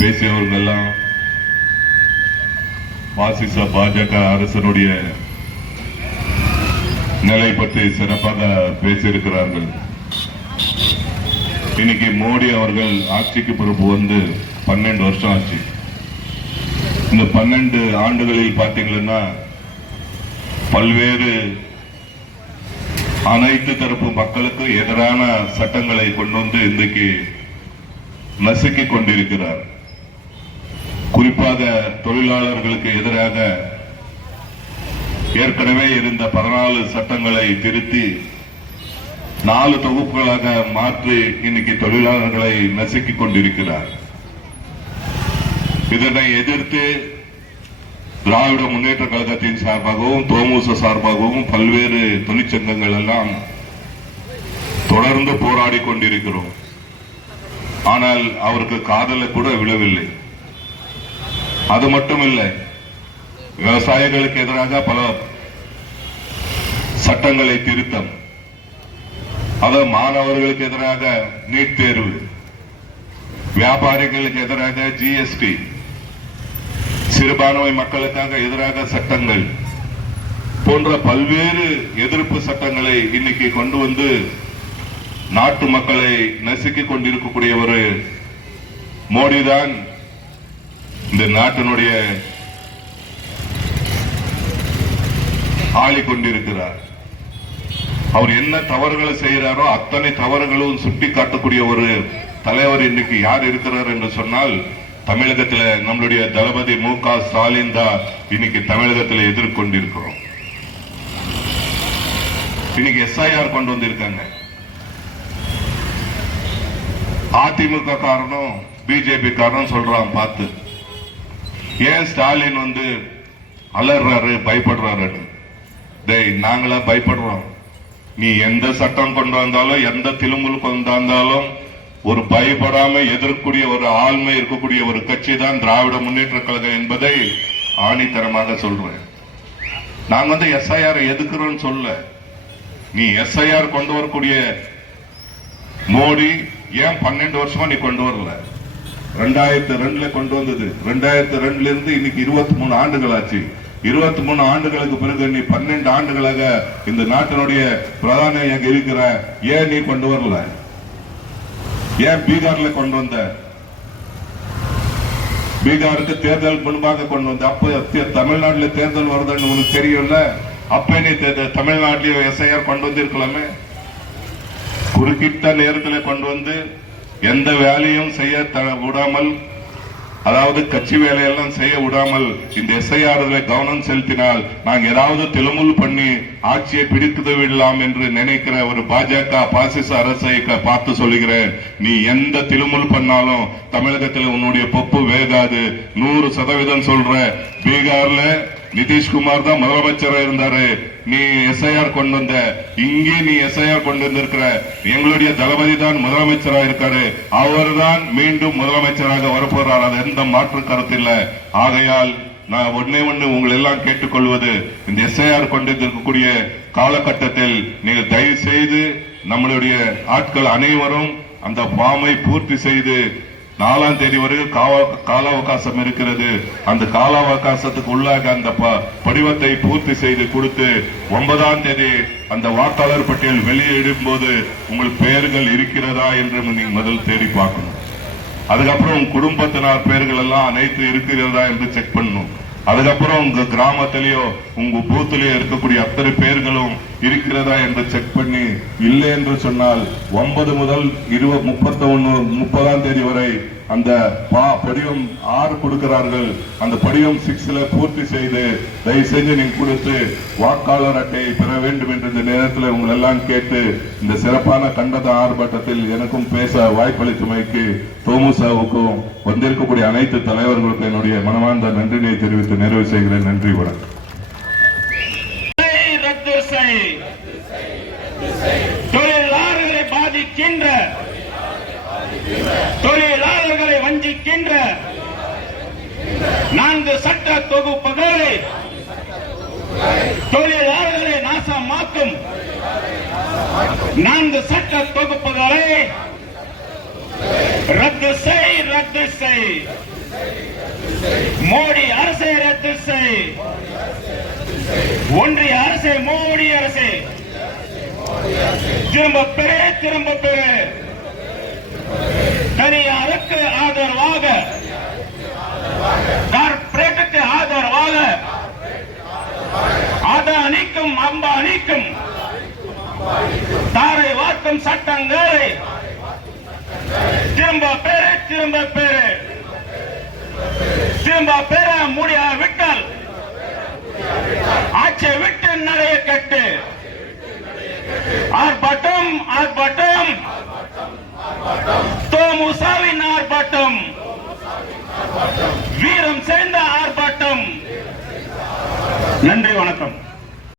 பேசியவர்களெல்லாம் பாசிச பாஜக அரசனுடைய நிலை பற்றி சிறப்பாக பேசியிருக்கிறார்கள். இன்னைக்கு மோடி அவர்கள் ஆட்சிக்கு பொறுப்பு வந்து பன்னெண்டு வருஷம் ஆச்சு. இந்த பன்னெண்டு ஆண்டுகளில் பார்த்தீங்கன்னா பல்வேறு அனைத்து தரப்பு மக்களுக்கு எதிரான சட்டங்களை கொண்டு வந்து இன்றைக்கு நசுக்கிக் கொண்டிருக்கிறார். குறிப்பாக தொழிலாளர்களுக்கு எதிராக ஏற்கனவே இருந்த பதினாலு சட்டங்களை திருத்தி நாலு தொகுப்புகளாக மாற்றி இன்னைக்கு தொழிலாளர்களை நசுக்கிக் கொண்டிருக்கிறார். இதனை எதிர்த்து திராவிட முன்னேற்ற கழகத்தின் சார்பாகவும் தோமுச சார்பாகவும் பல்வேறு தொழிற்சங்கங்கள் எல்லாம் தொடர்ந்து போராடி கொண்டிருக்கிறோம். ஆனால் அவருக்கு காதல கூட விழவில்லை. அது மட்டும் இல்லை விவசாயிகளுக்கு எதிராக பல சட்டங்களை திருத்தம். அது மாணவர்களுக்கு எதிராக நீட் தேர்வு. வியாபாரிகளுக்கு எதிராக ஜிஎஸ்டி சிறுபான்மை மக்களுக்காக எதிராக சட்டங்கள் போன்ற பல்வேறு எதிர்ப்பு சட்டங்களை இன்னைக்கு கொண்டு வந்து நாட்டு மக்களை நசுக்கிக் கொண்டிருக்கக்கூடிய ஒரு மோடி தான் இந்த நாட்டினுடைய ஆளி கொண்டிருக்கிறார். அவர் என்ன தவறுகளை செய்கிறாரோ அத்தனை தவறுகளும் சுட்டி காட்டக்கூடிய ஒரு தலைவர் இன்னைக்கு யார் இருக்கிறார் என்று சொன்னால் தமிழகத்தில் நம்மளுடைய தளபதி மு க ஸ்டாலின் தான் இன்னைக்கு தமிழகத்தில் எதிர்கொண்டிருக்கிறோம். இன்னைக்கு எஸ்ஐஆர் கொண்டு வந்திருக்காங்க. அதிமுக காரணம் பிஜேபி காரணம் சொல்றான் பார்த்து. ஏன் ஸ்டாலின் வந்து அலறாரு பயப்படுறாரு? டேய் நாங்களா பயப்படுறோம். நீ எந்த சட்டம் கொண்டு வந்தாலும் எந்த திலுமுல் கொண்டு வந்தாலும் ஒரு பயப்படாம எதிர்க்கூடிய ஒரு ஆழ்மை இருக்கக்கூடிய ஒரு கட்சி தான் திராவிட முன்னேற்ற கழகம் என்பதை ஆணித்தரமாக சொல்றேன். நாங்க வந்து எஸ்ஐஆர் எதுக்குறோம்னு சொல்ல. நீ எஸ்ஐஆர் கொண்டு வரக்கூடிய மோடி ஏன் பன்னெண்டு வருஷமா நீ கொண்டு வரல? ரெண்டாயிரத்தி ரெண்டுல கொண்டு வந்தது. ரெண்டாயிரத்தி ரெண்டுல இருந்து இன்னைக்கு இருபத்தி மூணு ஆண்டுகள் ஆச்சு இருபத்தி மூணு ஆண்டுகளுக்கு பிறகு நீ பன்னெண்டு ஆண்டுகளாக இந்த நாட்டினுடைய பிரதானியாக இருக்கிற ஏன் நீ கொண்டு வரல? ஏன் பீகார்ல கொண்டு வந்த? பீகாருக்கு தேர்தல் முன்பாக கொண்டு வந்த. அப்ப தமிழ்நாட்டில் தமிழ்நாட்டுல தேர்தல் வருதுன்னு உனக்கு தெரியும்ல? அப்ப நீ தமிழ்நாட்டிலேயே எஸ்ஐஆர் கொண்டு வந்திருக்கலாமே? குறுக்கிட்ட நேரத்தில் கொண்டு வந்து எந்த வேலையும் செய்ய த- விடாமல் அதாவது கட்சி வேலையெல்லாம் செய்ய விடாமல் இந்த எஸ்ஐஆர் கவனம் செலுத்தினால் நாங்க ஏதாவது திருமுல் பண்ணி ஆட்சியை பிடித்து விடலாம் என்று நினைக்கிற ஒரு பாஜக பாசிச அரசை பார்த்து சொல்லுகிறேன். நீ எந்த திருமுல் பண்ணாலும் தமிழகத்தில் உன்னுடைய பொப்பு வேகாது. நூறு சதவீதம் சொல்ற பீகார்ல நிதிஷ்குமார் தான் முதலமைச்சரா இருந்தாரு. நீ எஸ்ஐஆர் கொண்டு வந்த இங்கே நீ எஸ்ஐஆர் கொண்டு வந்திருக்கிற எங்களுடைய தளபதி தான் முதலமைச்சரா இருக்காரு. அவர்தான் மீண்டும் முதலமைச்சராக வரப்போறார். அது எந்த மாற்று கருத்து இல்லை. ஆகையால் நான் ஒன்னே ஒன்று உங்களை எல்லாம் கேட்டுக்கொள்வது இந்த எஸ்ஐஆர் கொண்டு இருக்கக்கூடிய காலகட்டத்தில் நீங்கள் தயவு செய்து நம்மளுடைய ஆட்கள் அனைவரும் அந்த ஃபார்மை பூர்த்தி செய்து நாலாம் தேதி வரைக்கும் கால அவகாசம் இருக்கிறது. அந்த கால அவகாசத்துக்கு உள்ளாக அந்த ப- படிவத்தை பூர்த்தி செய்து கொடுத்து ஒன்பதாம் தேதி அந்த வாக்காளர் பட்டியல் வெளியிடும் போது உங்கள் பெயர்கள் இருக்கிறதா என்று நீங்கள் முதல் தேடி பார்க்கணும். அதுக்கப்புறம் உங்க குடும்பத்தினார் பெயர்கள் எல்லாம் அனைத்து இருக்கிறதா என்று செக் பண்ணணும். அதுக்கப்புறம் உங்க கிராமத்திலேயோ உங்க பூத்திலேயோ இருக்கக்கூடிய அத்தனை பேர்களும் இருக்கிறதா என்று செக் பண்ணி இல்லை என்று சொன்னால் ஒன்பது முதல் இருபது முப்பத்தி ஒன்னு முப்பதாம் தேதி வரை அந்த பா- படிவம் ஆறு கொடுக்கிறார்கள். அந்த படிவம் சிக்ஸ்ல பூர்த்தி செய்து தயவு செஞ்சு நீங்க கொடுத்து வாக்காளர் அட்டையை பெற வேண்டும் என்று இந்த நேரத்தில் உங்களை எல்லாம் கேட்டு இந்த சிறப்பான கண்டத ஆர்ப்பாட்டத்தில் எனக்கும் பேச வாய்ப்பளித்தமைக்கு தோமுசாவுக்கும் வந்திருக்கக்கூடிய அனைத்து தலைவர்களுக்கும் என்னுடைய மனமார்ந்த நன்றினை தெரிவித்து நிறைவு செய்கிறேன். நன்றி வணக்கம் செய், ரத்து செய். தொழிலாளர்களை பாதிக்கின்ற தொழிலாளர்களை வஞ்சிக்கின்ற நான்கு சட்ட தொகுப்புகளை தொழிலாளர்களை நாசமாக்கும். நான்கு சட்ட தொகுப்புகளை ரத்து செய் ரத்து செய். மோடி அரசை ரத்து செய். ஒன்றிய அரசே மோடி அரசை. திரும்ப பெரு திரும்ப பெறு. தனியாருக்கு ஆதரவாக அம்பானிக்கும் தாரை வார்க்கும் சட்டங்களை திரும்ப பேரு திரும்ப பேரு. திரும்ப பெற முடியாவிட்டால் ஆட்சியை விட்டு நடைய கட்டு. ஆர்ப்பாட்டம் ஆர்ப்பாட்டம்.